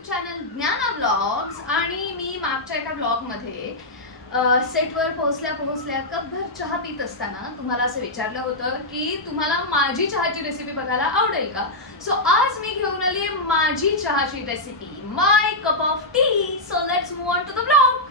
YouTube channel ज्ञाना blogs. आणि मी मागच्या एका ब्लॉग मध्ये सेटवर पोहोचल्या कपभर चहा पीत असताना तुम्हाला असं विचारलं होतं की तुम्हाला माझी चहाची रेसिपी बघायला आवडेल का. सो आज मी घेऊन आली माझी चहाची recipe, my cup of tea. So let's move on to the blog.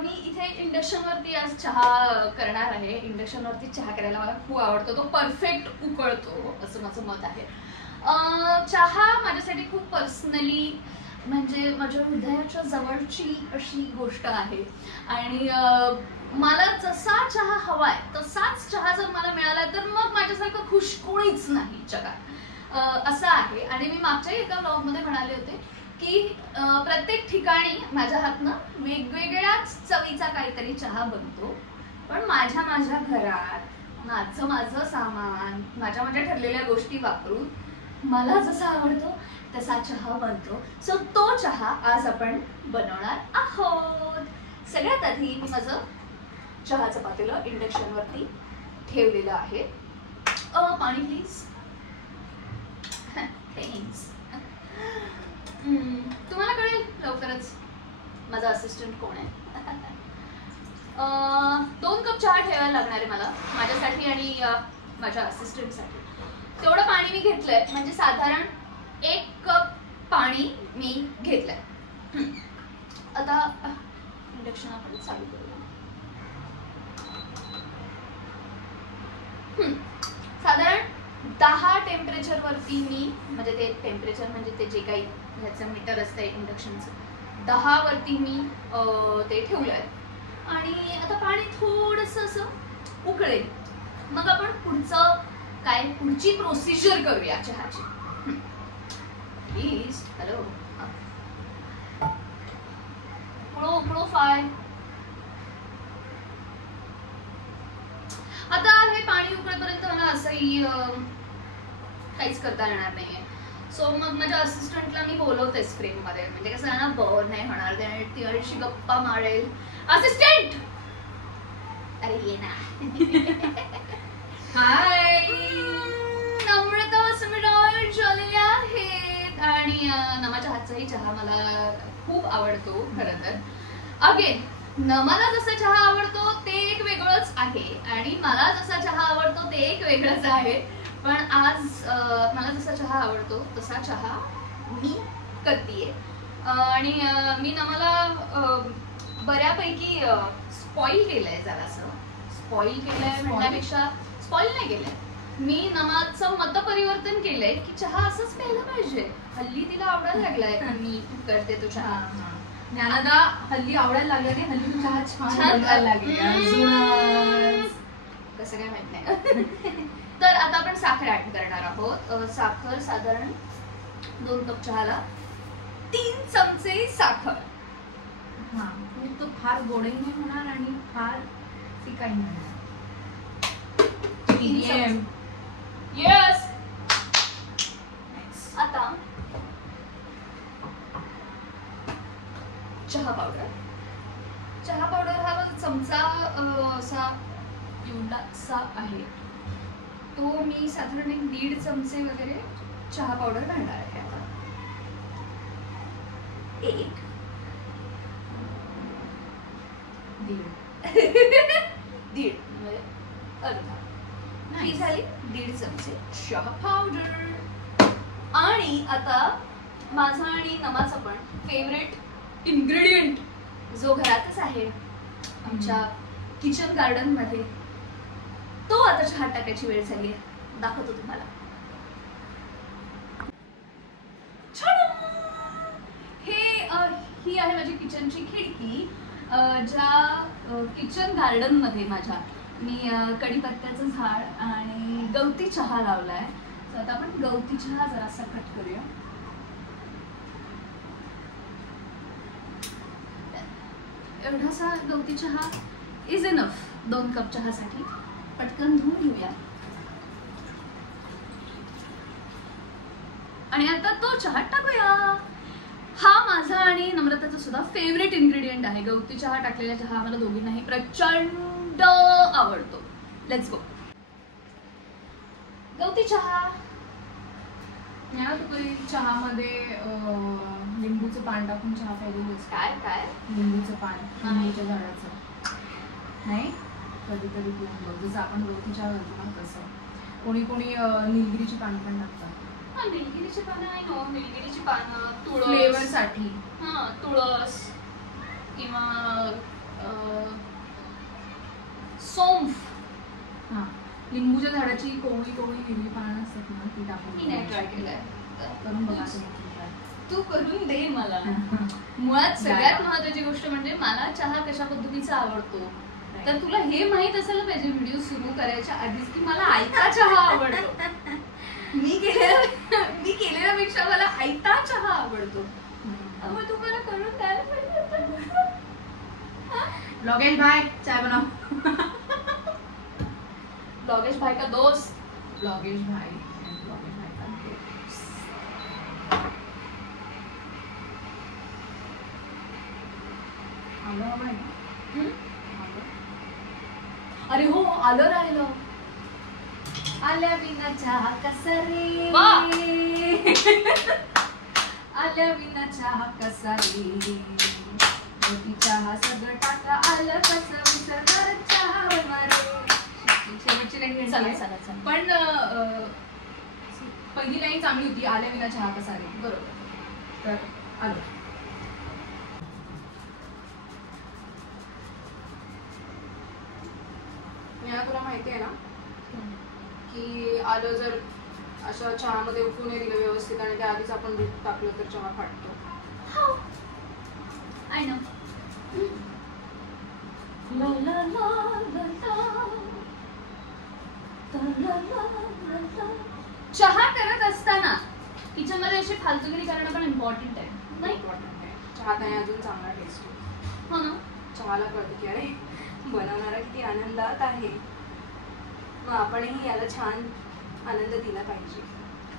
मी इथे इंडक्शन वरती आज चहा करणार आहे. इंडक्शन वरती चहा करायला मला खूप आवडतो, तो परफेक्ट उकळतो असं माझं मत आहे. चहा माझ्यासाठी खूप पर्सनली म्हणजे माझ्या हृदयाच्या जवळची अशी गोष्ट आहे. आणि मला जसा चहा हवाय तसाच चहा जर मला मिळाला तर मग माझ्यासारखं खुश कोणीच नाही जगात, असं आहे. आणि मी मागच्या एका ब्लॉग मध्ये म्हणाले होते की प्रत्येक ठिकाणी माझ्या हातनं वेगवेगळ्याच चवीचा काहीतरी चहा बनतो, पण माझ्या घरात माझं सामान माझ्या ठरलेल्या गोष्टी वापरून मला जसा आवडतो तसा चहा बनतो. सो तो चहा आज आपण बनवणार आहोत. सगळ्यात आधी मी माझं चहाचं पातेलं इंडक्शन वरती ठेवलेलं आहे. पाणी प्लीज. थँक्स. तुम्हाला कळेल लवकरच माझा असिस्टंट कोण आहे. 2 कप चहा ठेवायला लागणार आहे मला, माझ्यासाठी आणि माझ्या असिस्टंटसाठी. तेवढं पाणी मी घेतलंय, म्हणजे साधारण 1 कप पाणी मी घेतलंय. आता इंडक्शन आपण चालू करूया. साधारण 10 टेम्परेचर वरती मी, म्हणजे ते टेम्परेचर म्हणजे ते जे काही ह्याचं मीटर असतं इंडक्शनचं, 10 वरती मी ते ठेवलंय. आणि आता पाणी थोडंसं असं उकळेल, मग आपण पुढची प्रोसिजर करूया चहाची. प्लीज. हॅलो. उकळो फाय. आता हे पाणी उकळेपर्यंत मला असंही काहीच करता येणार नाहीये. सो मग माझ्या असिस्टंटला मी बोलवते स्प्रिंग मध्ये, म्हणजे कसं आहे ना, बोर नाही होणार, ती अशी गप्पा मारेल. असिस्टंट, अरे ये ना. हाय. नम्रता सुमिरॉय झालेल्या आहेत. आणि नमाच्या हातचाही चहा मला खूप आवडतो खरं तर. अगेन, नमाला जसा चहा आवडतो ते एक वेगळंच आहे आणि मला जसा चहा आवडतो ते एक वेगळंच आहे. पण आज मला जसा चहा आवडतो तसा चहा मी करतीये. आणि मी नमाला बऱ्यापैकी स्पॉइल केलंय. जरासं स्पॉइल केलंय म्हणण्यापेक्षा स्पॉइल नाही केलंय, मी नमाचं मतपरिवर्तन केलंय की चहा असंच प्यायला पाहिजे. हल्ली तिला आवडायला लागलाय मी करते तो चहा. ज्ञानदा हल्ली आवडायला लागले आणि हल्ली तू चहा छान लागले. कसं काय माहित नाही. तर आता आपण साखर ऍड करणार आहोत. साखर साधारण 2 कप चहाला 3 चमचे साखर. तो फार गोडही नाही होणार आणि फार फिकाही नाही होणार. येस. आता चहा पावडर हा चमचा असा एवढासा आहे, तो मी साधारण 1.5 चमचे वगैरे चहा पावडर घालणार आहे. आता 1 दीड म्हणजे अर्धा ही झाली 1.5 चमचे चहा पावडर. आणि आता माझा आणि नमाचा पण फेवरेट इन्ग्रेडियंट जो घरातच आहे आमच्या किचन गार्डन मध्ये, तो आता चहात टाकायची वेळ झाली आहे. दाखवतो तुम्हाला. ही आहे माझी किचनची खिडकी, ज्या किचन गार्डन मध्ये माझ्या मी कढीपत्त्याचं झाड आणि गवती चहा लावलाय. तर आता आपण गवती चहा जरासा कट करूया. एवढासा गवती चहा इज इनफ 2 कप चहासाठी. पटकन धुवून घेऊया. आणि आता तो चहा टाकूया. हा माझा आणि नम्रताचा सुद्धा फेवरेट इन्ग्रेडियंट आहे. गवती चहा टाकलेला चहा आम्हाला दोघींनाही प्रचंड आवडतो. Let's go. गवती चहा. या तू कधी चहामध्ये लिंबूचं पान टाकून चहा प्यायलेलीस? काय काय लिंबूचं पान, लिंबूच्या झाडाचं नाही? कधीतरी पिऊन बघ. जसं आपण गवती चहा घालतो ना तसं. कोणी कोणी निलगिरीची पानं पण टाकतात. हा, निलगिरीची पानं आहे नो. निलगिरीची पानं, तुळस फ्लेवरसाठी. हा, तुळस किंवा सोंफ. हां, लिंबूच्या झाडाची कोवळी कोवळी हिरवी पानं असतात ना, ती टाकून मी नाही ट्राय केलंय. करून बघा तुम्ही. तू करून दे मला. मुळात सगळ्यात महत्वाची गोष्ट म्हणजे मला चहा कशा पद्धतीचा आवडतो. तर तुला हे माहित असायला पाहिजे व्हिडिओ सुरू करायच्या आधीच की मला आयता चहा आवडतो. मी केलेल्यापेक्षा मला आयता चहा आवडतो. मग तू मला करून द्यायला पाहिजे. ब्लॉगेश भाई चाय बनाओ. ब्लॉगेश भाई का दोस्त. ब्लॉगेश भाई का दोस्त. आलं हवं आहे ना? अरे हो, आलं राहिलं. आल्या विना चहा कसा रे, वाह! आल्या विना चहा कसा रे, गवती चहा सगळं टाका, आलं कसं विसरणार चहा बनवारे. शेवटची लाईन चला आहे. चला चला. पण पहिली लाईन चांगली होती, आल्या विना चहा कसा रे. बरोबर. तर आलं. तुला माहिती आहे ना की आलं जर असं चहामध्ये उकळून नाही दिलं व्यवस्थित आणि त्याआधीच आपण दूध टाकलं तर चहा फाटतो. I know. ला ला ला ला ला. चहा करत असताना किचन मध्ये अशी फालतूगिरी करणं पण इम्पॉर्टंट आहे नाही? इम्पॉर्टंट आहे. चहा त्याने अजून चांगला टेस्ट हो ना. चहाला कळतं की अरे बनवणारा किती आनंदात आहे, मग आपणही याला छान आनंद दिला पाहिजे.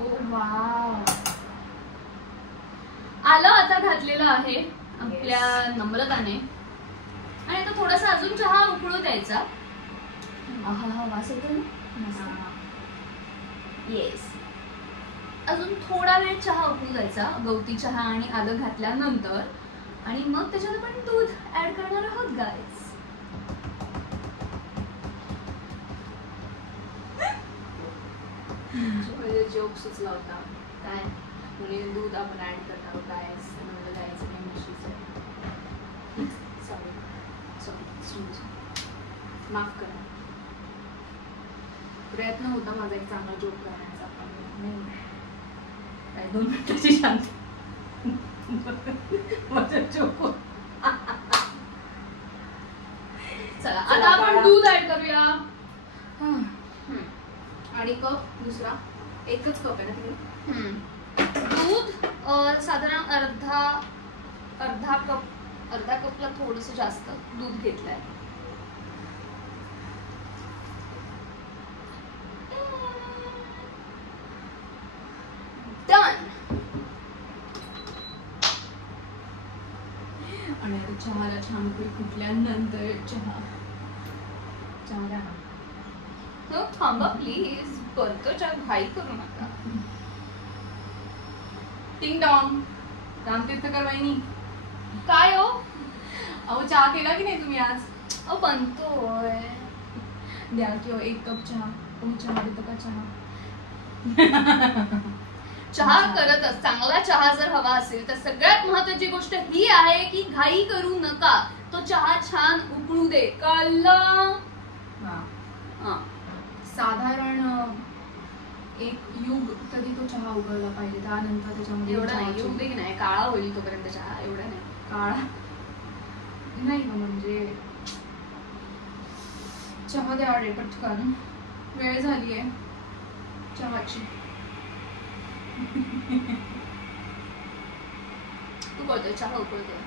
ओ वाव. आलं आता घातलेलं आहे आपल्या नम्रताने आणि आता थोडासा अजून चहा उकळू द्यायचा. आहा, वास येतो ना. येस. अजून थोडा वेळ चहा उकळू द्यायचा गवती चहा आणि आलं घातल्यानंतर आणि मग त्याच्यात आपण दूध ऍड करणार आहोत गाईज. म्हणजे जोक सुचला होता काय? म्हणजे दूध आपण ऍड करणार होतो गायस, म्हणजे गायचं नाही म्हशीचं. सॉरी माफ करा. प्रयत्न होता माझा एक चांगला जोक करण्याचा, पण नाही काय 2 मिनिटाची शांती. माझा जोक चला आता आपण दूध ऍड करूया. आणि कप दुसरा एकच कप आहे ना तिकडे. दूध साधारण अर्धा कपला थोडस जास्त दूध घेतलंय. डन. आणि आता चहाला छान फुटल्यानंतर चहा द्या ना. हो, थांबा प्लीज. करतो चहा, घाई करू नका. टिंग टॉंग. रामतीर्थकर वहिनी काय हो? अहो चहा केला की नाही तुम्ही आज? बनतोय. द्या किंवा 1 कप चहा. तुम्ही चहा देतो का चहा? चहा करतच चांगला चहा जर हवा असेल तर सगळ्यात महत्वाची गोष्ट ही आहे की घाई करू नका. तो चहा छान उकळू दे. कळलं? साधारण 1 युग तरी तो चहा उकळला पाहिजे. त्यानंतर त्याच्यामध्ये एवढा नाही येऊ दे की नाही, काळा होईल तोपर्यंत चहा. एवढा नाही काळा नाही का, म्हणजे चहा द्या रे पटकन, वेळ झाली आहे चहाची. तू करतोय चहा उकळतोय.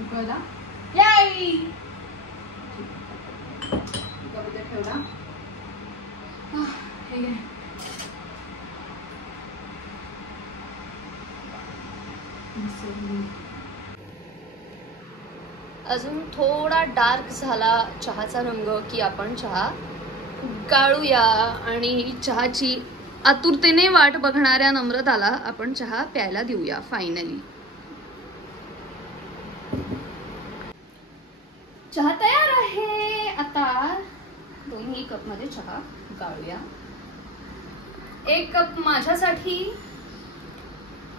उकळला. याय. तिथे ठेवला. हे घे. अजून थोडा डार्क झाला चहाचा रंग की आपण चहा गाळूया आणि चहाची आतुरतेने वाट बघणाऱ्या नम्रताला आपण चहा प्यायला देऊया. फायनली चहा तयार आहे. आता दोन्ही कप मध्ये चहा गाळूया. 1 कप माझ्यासाठी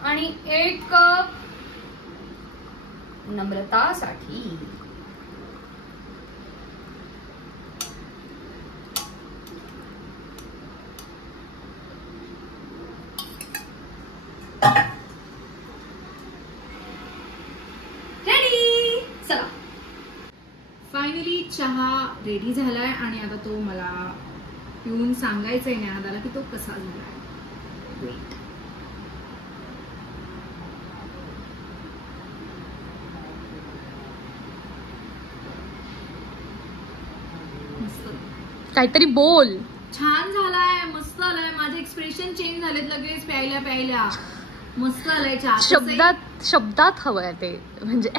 आणि 1 कप नम्रतासाठी. रेडी. चला फायनली चहा रेडी झालाय आणि आता तो मला पिऊन सांगायचंय ज्ञानदाला की तो कसा झालाय. वेट. काहीतरी बोल. छान झालाय, मस्त आलाय. माझे एक्सप्रेशन चेंज झालेत लगेच प्यायला प्यायला. मस्त आलाय चहा. शब्दात हवंय ते म्हणजे.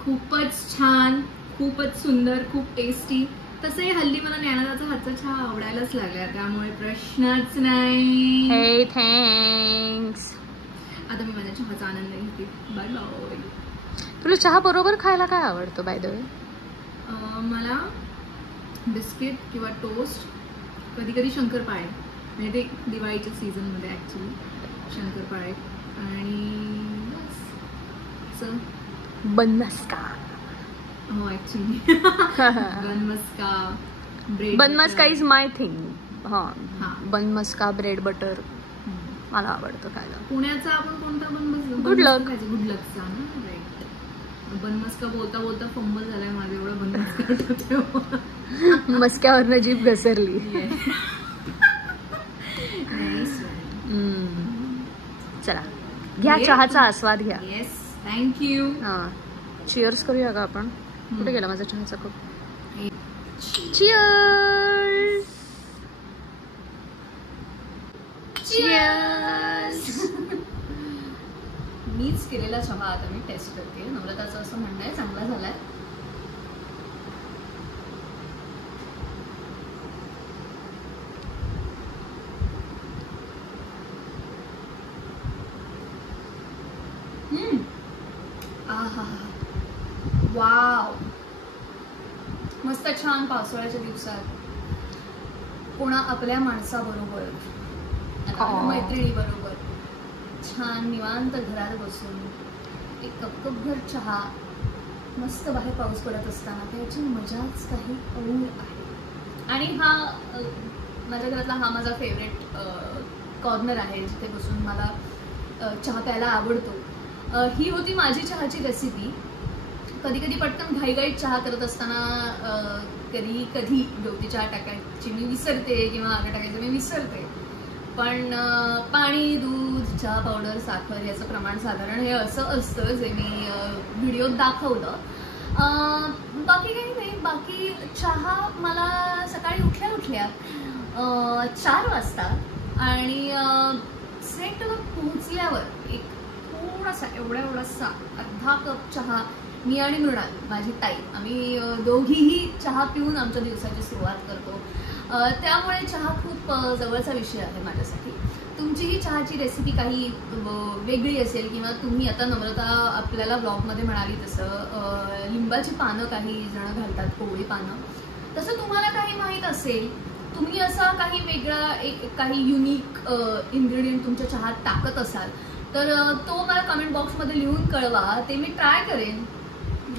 खूपच छान, खूपच सुंदर, खूप टेस्टी. तसंही हल्ली मला ज्ञानदाचा हातचा चहा आवडायलाच लागला, त्यामुळे प्रश्नच नाही. हे थँक्स. आता मी माझ्या चहाचा आनंद घेते. Bye bye. तुला चहा बरोबर खायला काय आवडतं बाय द वे? मला बिस्किट किंवा टोस्ट, कधी कधी शंकरपाळे, म्हणजे ते दिवाळीच्या सीझनमध्ये ॲक्च्युली शंकरपाळे आणि बस. बनमस्का. हो actually bun maska, bread. Bun maska is my thing. हां, हां. बनमस्का, ब्रेड बटर मला आवडतं खायला. पुण्याचा आपण कोणता बनमस्का? गुड लक. गुड लकचा ना. राईट. बनमस्का बोलता बोलता फंबल झालाय माझं. एवढं बनमस्का मस्क्यावरनं जीभ घसरली. चला घ्या चहाचा आस्वाद घ्या. Yes, thank you. हां, चिअर्स करूया का आपण? कुठे गेला माझा चहाचा कप? चिअर्स. चिअर्स. मीच केलेला चहा आता मी टेस्ट करते. नम्रताचं असं म्हणणं आहे चांगला झालाय. आहा, वाव. मस्त छान पावसाळ्याच्या दिवसात कोणा आपल्या माणसाबरोबर, मैत्रिणी बरोबर छान निवांत घरात बसून एक कपभर चहा, मस्त बाहेर पाऊस पडत असताना त्याची मजाच काही और आहे. आणि हा माझ्या घरातला हा माझा फेवरेट कॉर्नर आहे जिथे बसून मला चहा प्यायला आवडतो. ही होती माझी चहाची रेसिपी. कधी कधी पटकन घाईघाईत चहा करत असताना कधी कधी गवती चहा टाकायची मी विसरते किंवा आगं टाकायचं मी विसरते. पण पाणी, दूध, चहा पावडर, साखर याचं प्रमाण साधारण हे असं असतं जे मी व्हिडिओत दाखवलं. बाकी काही नाही. बाकी चहा मला सकाळी उठल्या उठल्या 4 वाजता आणि सेटवर पोहोचल्यावर एक थोडासा एवढासा अर्धा कप चहा मी आणि मृणाल माझी ताई आम्ही दोघीही चहा पिऊन आमच्या दिवसाची सुरुवात करतो. त्यामुळे चहा खूप जवळचा विषय आहे माझ्यासाठी. तुमचीही चहाची रेसिपी काही वेगळी असेल किंवा तुम्ही आता नम्रता आपल्याला ब्लॉगमध्ये म्हणाली तसं लिंबाची पानं काही जण घालतात, कोवळी पानं, तसं तुम्हाला काही माहीत असेल, तुम्ही असा काही वेगळा काही युनिक इन्ग्रेडियंट तुमच्या चहात टाकत असाल तर तो मला कमेंट बॉक्समध्ये लिहून कळवा. ते मी ट्राय करेन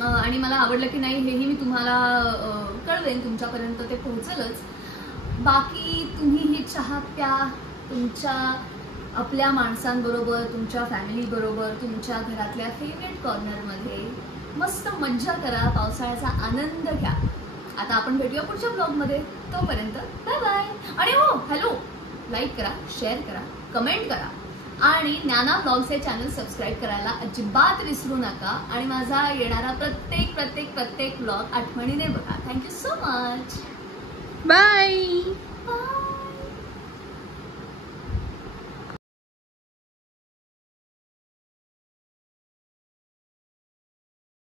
आणि मला आवडलं की नाही हेही मी तुम्हाला कळवेन. तुमच्यापर्यंत ते पोहोचेलच. बाकी तुम्ही ही चहा प्या तुमच्या आपल्या माणसांबरोबर, तुमच्या फॅमिलीबरोबर, तुमच्या घरातल्या फेवरेट कॉर्नरमध्ये मस्त मज्जा करा, पावसाळ्याचा आनंद घ्या. आता आपण भेटूया पुढच्या ब्लॉगमध्ये. तोपर्यंत बाय बाय. आणि हो हॅलो, लाईक करा, शेअर करा, कमेंट करा. आणि ज्ञाना ब्लॉग्स हे चॅनल सबस्क्राईब करायला अजिबात विसरू नका आणि माझा येणारा प्रत्येक ब्लॉग आठवणीने बघा. Thank you so much. Bye. Bye.